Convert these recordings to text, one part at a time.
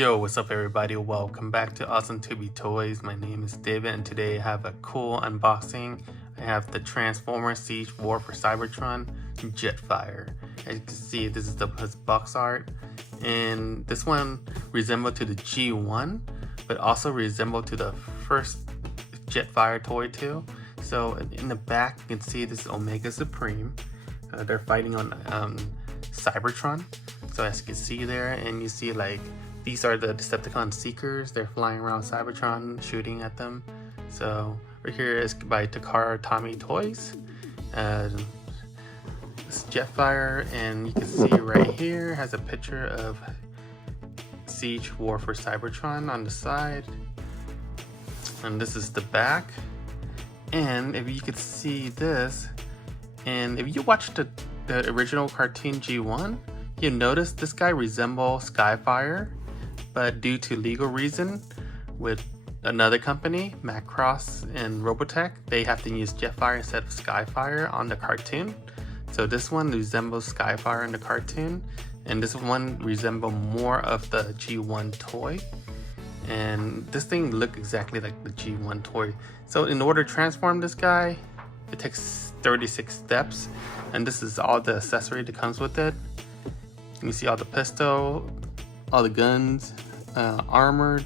Yo, what's up everybody? Welcome back to AwesomeTubees Toys. My name is David and today I have a cool unboxing. I have the Transformer Siege War for Cybertron Jetfire. As you can see, this is his box art, and this one resembled to the G1 but also resembled to the first Jetfire toy too. So in the back you can see this is Omega Supreme. They're fighting on Cybertron. So as you can see there, and you see like these are the Decepticon Seekers. They're flying around Cybertron, shooting at them. So right here is by Takara Tommy Toys. This Jetfire, and you can see right here has a picture of Siege War for Cybertron on the side. And this is the back. And if you could see this, and if you watch the original cartoon G1, you notice this guy resembles Skyfire, but due to legal reason with another company, Macross and Robotech, they have to use Jetfire instead of Skyfire on the cartoon. So this one resembles Skyfire in the cartoon, and this one resembles more of the G1 toy. And this thing looks exactly like the G1 toy. So in order to transform this guy, it takes 36 steps, and this is all the accessory that comes with it. You see all the pistol, all the guns, armored,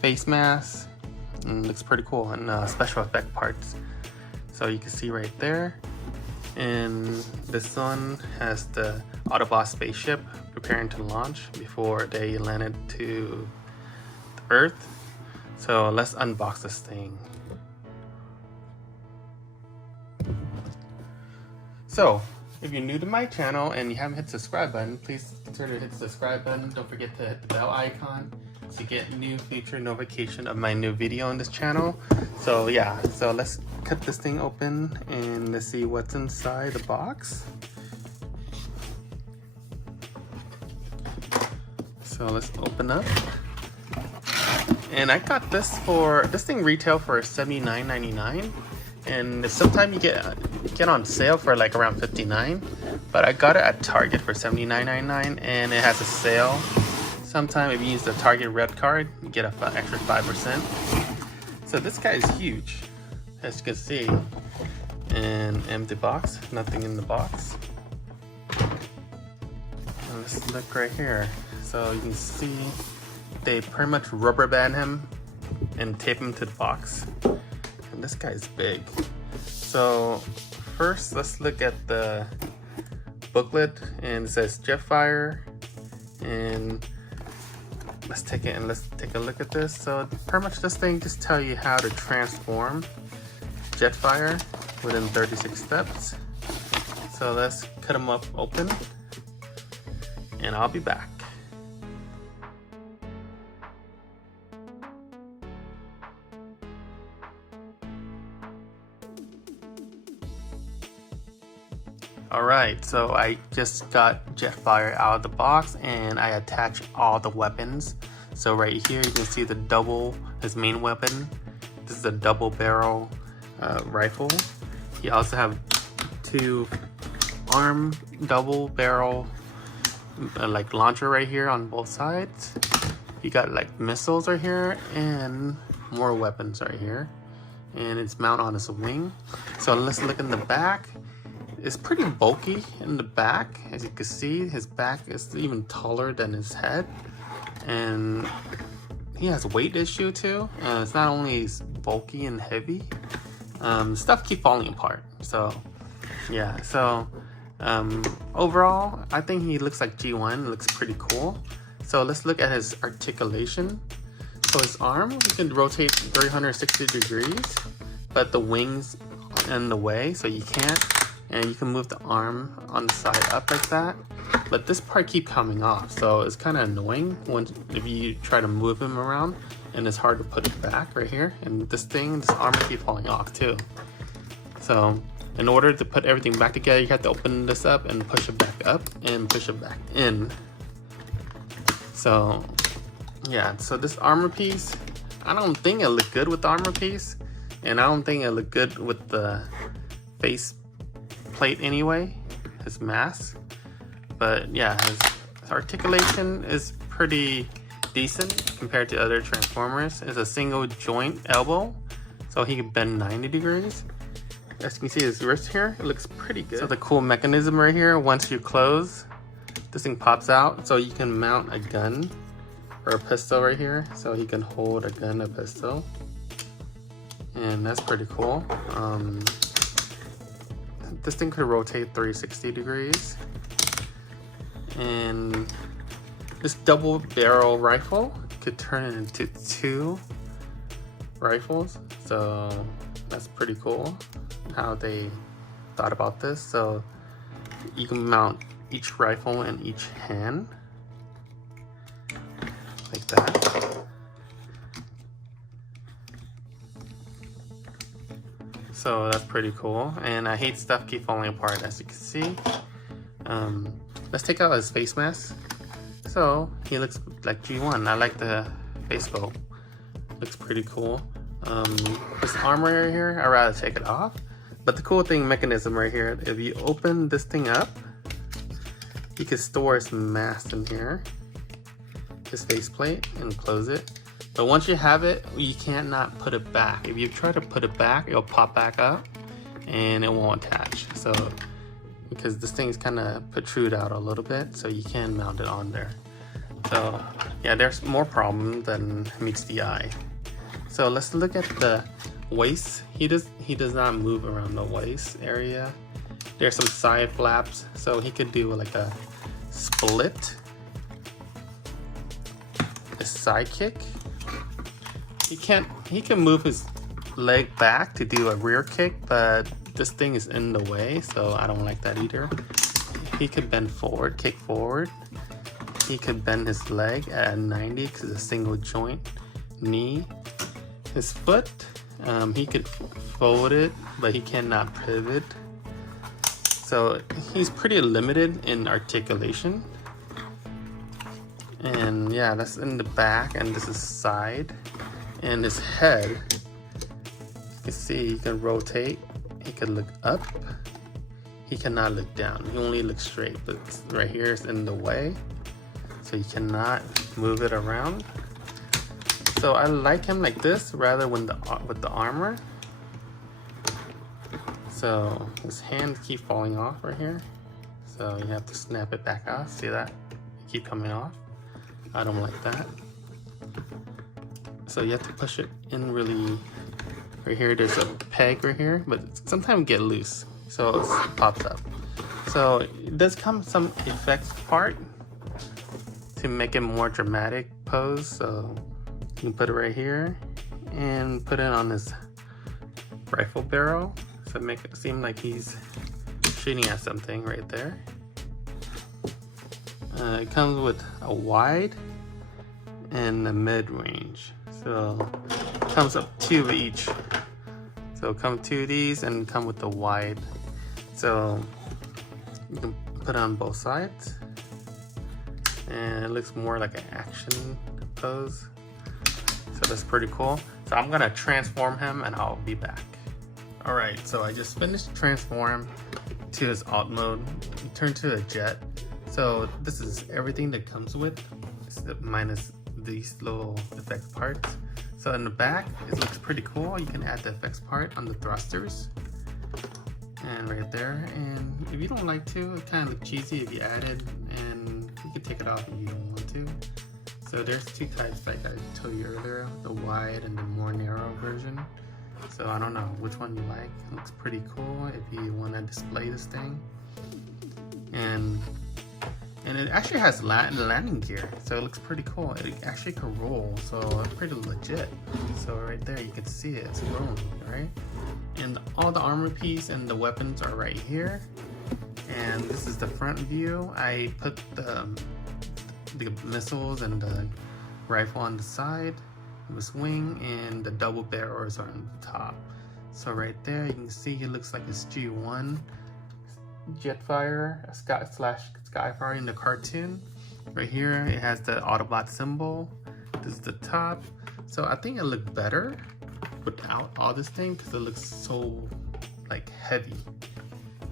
face mask, and looks pretty cool, and special effect parts. So you can see right there. And this one has the Autobot spaceship preparing to launch before they landed to the Earth. So let's unbox this thing. So if you're new to my channel and you haven't hit the subscribe button, please consider to hit the subscribe button. Don't forget to hit the bell icon to get new future notification of my new video on this channel. So yeah, so let's cut this thing open and let's see what's inside the box. So let's open up. And I got this thing retail for $79.99. And sometimes you get on sale for like around $59, but I got it at Target for $79.99, and it has a sale. Sometimes if you use the Target red card, you get an extra 5%. So this guy is huge, as you can see. And empty box, nothing in the box. And let's look right here. So you can see they pretty much rubber band him and tape him to the box. And this guy's big. So first let's look at the booklet, and it says Jetfire, and let's take it and let's take a look at this. So pretty much this thing just tell you how to transform Jetfire within 36 steps. So let's cut them up open and I'll be back. Alright, so I just got Jetfire out of the box and I attached all the weapons. So right here you can see his main weapon. This is a double barrel rifle. He also have two double barrel like launcher right here on both sides. You got like missiles right here and more weapons right here. And it's mounted on his wing. So let's look in the back. It's pretty bulky in the back. As you can see, his back is even taller than his head, and he has a weight issue too. It's not only bulky and heavy, stuff keep falling apart. So yeah, so overall I think he looks like G1. Looks pretty cool. So let's look at his articulation. So his arm, you can rotate 360 degrees, but the wings in the way, so you can't. And you can move the arm on the side up like that, but this part keep coming off, so it's kind of annoying if you try to move him around, and it's hard to put it back right here. And this arm keep falling off too. So in order to put everything back together, you have to open this up and push it back up and push it back in. So yeah, so this armor piece, I don't think it look good with the armor piece, and I don't think it look good with the face plate anyway, his mask. But yeah, his articulation is pretty decent compared to other Transformers. It's a single joint elbow, so he can bend 90 degrees. As you can see his wrist here, it looks pretty good. So the cool mechanism right here, once you close, this thing pops out, so you can mount a gun or a pistol right here. So he can hold a gun, a pistol. And that's pretty cool. This thing could rotate 360 degrees. And this double barrel rifle could turn it into 2 rifles. So that's pretty cool how they thought about this. So you can mount each rifle in each hand like that. So that's pretty cool, and I hate stuff keep falling apart, as you can see. Let's take out his face mask. So he looks like G1. I like the face bow. Looks pretty cool. This armor right here, I'd rather take it off. But the cool thing, mechanism right here, if you open this thing up, you can store his mask in here, his faceplate, and close it. But once you have it, you can't not put it back. If you try to put it back, it'll pop back up and it won't attach. So, because this thing's kind of protrude out a little bit, so you can mount it on there. So yeah, there's more problem than meets the eye. So let's look at the waist. He does not move around the waist area. There's some side flaps, so he could do like a split, a side kick. He can move his leg back to do a rear kick, but this thing is in the way, so I don't like that either. He could bend forward, kick forward. He could bend his leg at 90 because it's a single joint knee. His foot, he could fold it, but he cannot pivot. So he's pretty limited in articulation. And yeah, that's in the back, and this is side. And his head, you can see he can rotate. He can look up. He cannot look down. He only looks straight, but right here is in the way. So you cannot move it around. So I like him like this rather with the armor. So his hands keep falling off right here. So you have to snap it back off. See that? It keep coming off. I don't like that. So you have to push it in really. Right here, there's a peg right here, but sometimes it get loose, so it pops up. So it does come some effects part to make it more dramatic pose. So you can put it right here and put it on this rifle barrel, so make it seem like he's shooting at something right there. It comes with a wide and a mid-range. So it comes up 2 of each. So come 2 of these and come with the wide. So you can put it on both sides. And it looks more like an action pose. So that's pretty cool. So I'm gonna transform him and I'll be back. All right, so I just finished transform to his alt mode. Turn to a jet. So this is everything that comes with, minus these little effect parts. So in the back, it looks pretty cool. You can add the effects part on the thrusters. And right there. And if you don't like to, it kind of look cheesy if you added, and you can take it off if you don't want to. So there's 2 types, like I told you earlier, the wide and the more narrow version. So I don't know which one you like. It looks pretty cool if you want to display this thing. And it actually has landing gear, so it looks pretty cool. It actually can roll, so it's pretty legit. So right there, you can see it, it's rolling, right? And all the armor piece and the weapons are right here. And this is the front view. I put the missiles and the rifle on the side, this wing, and the double barrels are on the top. So right there, you can see it looks like it's G1 Jetfire, Skyfire in the cartoon. Right here, it has the Autobot symbol. This is the top. So I think it looked better without all this thing because it looks so like heavy.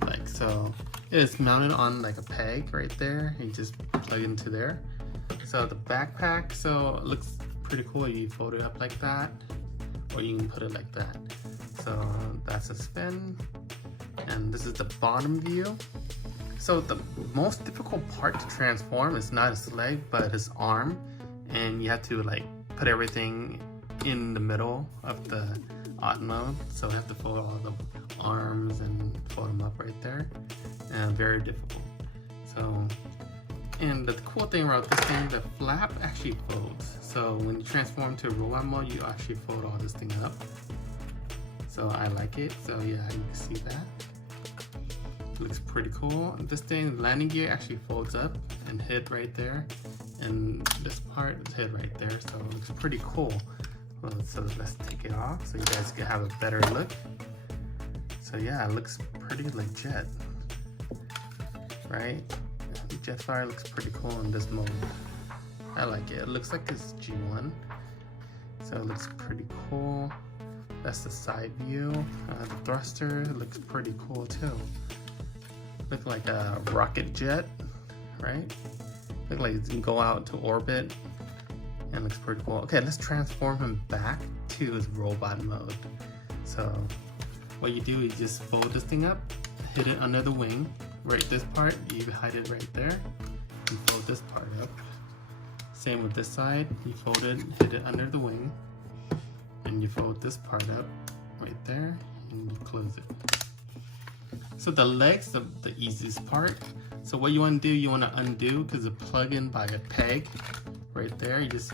Like, so it is mounted on like a peg right there. You just plug into there. So So the backpack, so it looks pretty cool. You fold it up like that, or you can put it like that. So that's a spin, and this is the bottom view. So the most difficult part to transform is not his leg, but his arm, and you have to like put everything in the middle of the odd mode. So you have to fold all the arms and fold them up right there, and very difficult. So, and the cool thing about this thing, the flap actually folds. So when you transform to robot mode, you actually fold all this thing up. So I like it. So yeah, you can see that. It looks pretty cool. This thing, landing gear actually folds up and hit right there. And this part is hit right there. So it looks pretty cool. Well, so let's take it off so you guys can have a better look. So yeah, it looks pretty legit, right? Jetfire looks pretty cool in this mode. I like it. It looks like it's G1. So it looks pretty cool. That's the side view. The thruster looks pretty cool too. Look like a rocket jet, right? Look like it can go out to orbit, and looks pretty cool. Okay, let's transform him back to his robot mode. So what you do is just fold this thing up, hit it under the wing. Right, this part, you hide it right there. You fold this part up. Same with this side. You fold it, hit it under the wing, and you fold this part up right there, and you close it. So the legs, the easiest part. So what you want to do, you want to undo because it's plugged in by a peg right there. You just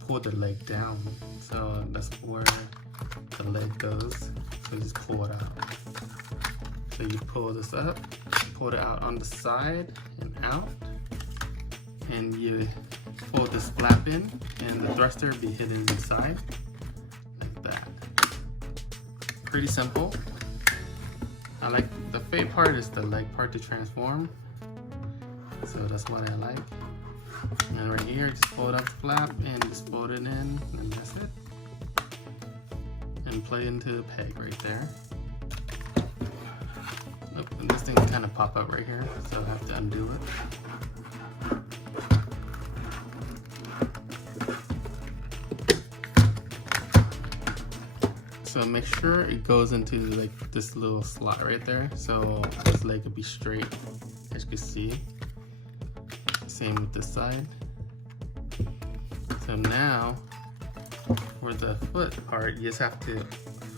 pull the leg down. So that's where the leg goes. So just pull it out. So you pull this up, pull it out on the side and out, and you fold this flap in, and the thruster will be hidden inside like that. Pretty simple. I like the fade part is the leg part to transform, so that's what I like. And right here, just fold up the flap and just fold it in, and that's it. And play into the peg right there. Nope, and this thing kind of pop up right here, so I have to undo it. So make sure it goes into like this little slot right there, so his leg will be straight, as you can see. Same with this side. So now, for the foot part, you just have to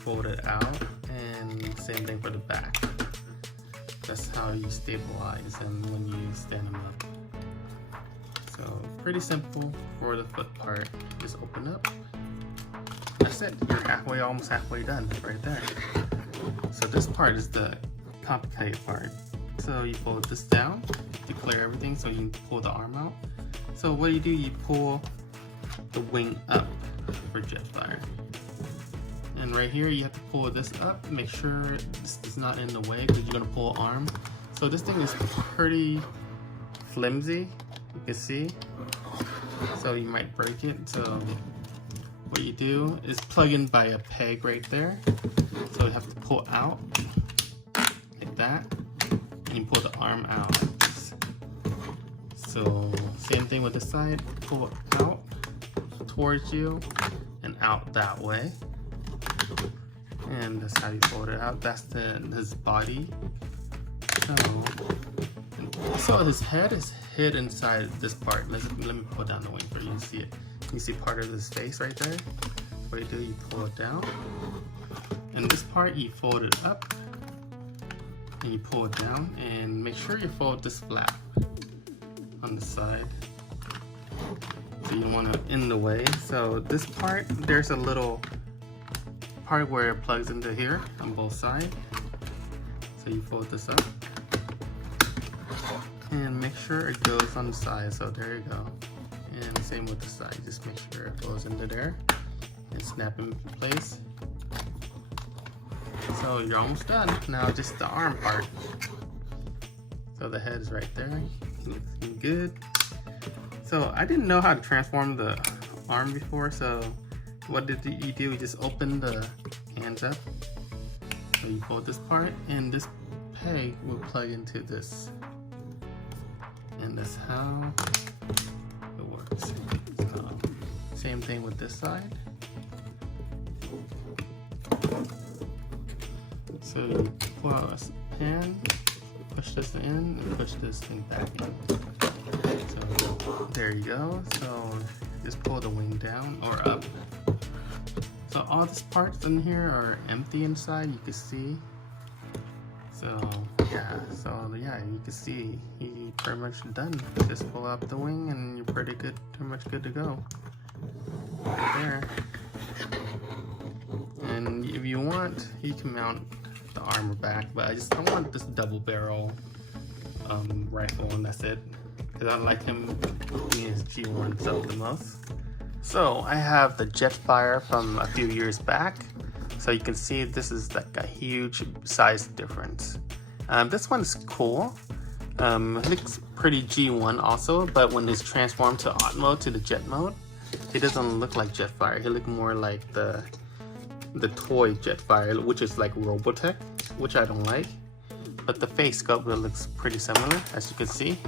fold it out, and same thing for the back. That's how you stabilize them when you stand them up. So pretty simple for the foot part. Just open up. That's it. You're halfway, almost halfway done right there. So this part is the complicated part. So you fold this down to clear everything so you can pull the arm out. So what you do, you pull the wing up for Jetfire. And right here, you have to pull this up. Make sure this is not in the way because you're gonna pull arm. So this thing is pretty flimsy, you can see. So you might break it. So what you do is plug in by a peg right there. So you have to pull out like that, and you pull the arm out like this. So same thing with this side. Pull it out towards you and out that way. And that's how you fold it out. That's his body. So his head is hid inside this part. Let me pull down the wing for you to see it. You can see part of his face right there. What you do, you pull it down. And this part, you fold it up. And you pull it down. And make sure you fold this flap on the side. So you don't want to in the way. So this part, there's a little part where it plugs into here on both sides. So you fold this up and make sure it goes on the side. So there you go. And same with the side. Just make sure it goes into there and snap in place. So you're almost done. Now just the arm part. So the head is right there. Looking good. So I didn't know how to transform the arm before. So what did you do? You just open the hands up. So you fold this part, and this peg will plug into this. And that's how it works. So, same thing with this side. So you pull out a pan, push this in, and push this thing back in. So there you go. So just pull the wing down or up. So all these parts in here are empty inside, you can see. So yeah, you can see you're pretty much done. Just pull out the wing and you're pretty much good to go. Right there. And if you want, you can mount the armor back, but I want this double barrel rifle, and that's it. Because I like him being his G1 stuff the most. So I have the Jetfire from a few years back. So you can see this is like a huge size difference. This one is cool. It looks pretty G1 also, but when it's transformed to Auto mode, to the jet mode, it doesn't look like Jetfire. It looks more like the toy Jetfire, which is like Robotech, which I don't like. But the face sculpt looks pretty similar, as you can see.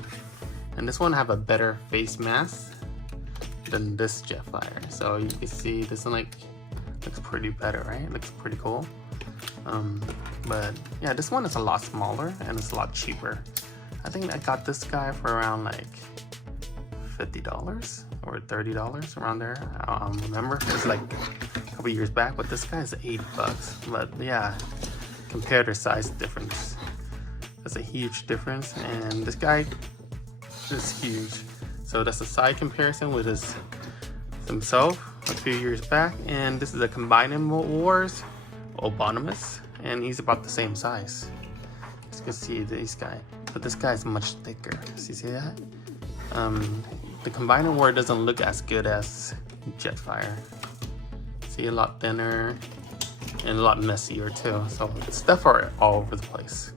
And this one have a better face mask than this Jetfire. So you can see this one looks pretty better, right? It looks pretty cool. But yeah, this one is a lot smaller and it's a lot cheaper. I think I got this guy for around like $50 or $30 around there. I don't remember. It's like a couple years back, but this guy is $80. But yeah, compare their size difference. That's a huge difference, and this guy is huge. So that's a side comparison with himself a few years back, and this is a Combining Wars Obonimus, and he's about the same size. As you can see, this guy, but this guy is much thicker. So you see that? The Combining War doesn't look as good as Jetfire. See, a lot thinner and a lot messier too. So stuff are all over the place.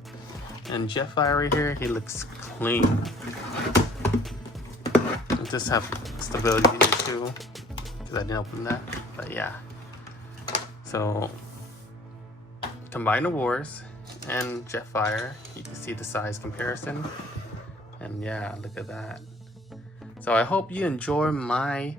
And Jetfire right here, he looks clean. I just have stability issue because I didn't open that. But yeah. So Combine the Wars and Jetfire, you can see the size comparison. And yeah, look at that. So I hope you enjoy my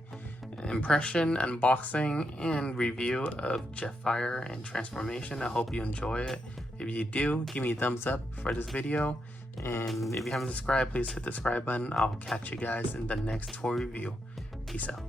impression, unboxing, and review of Jetfire and transformation. I hope you enjoy it. If you do, give me a thumbs up for this video. And if you haven't subscribed, please hit the subscribe button. I'll catch you guys in the next toy review. Peace out.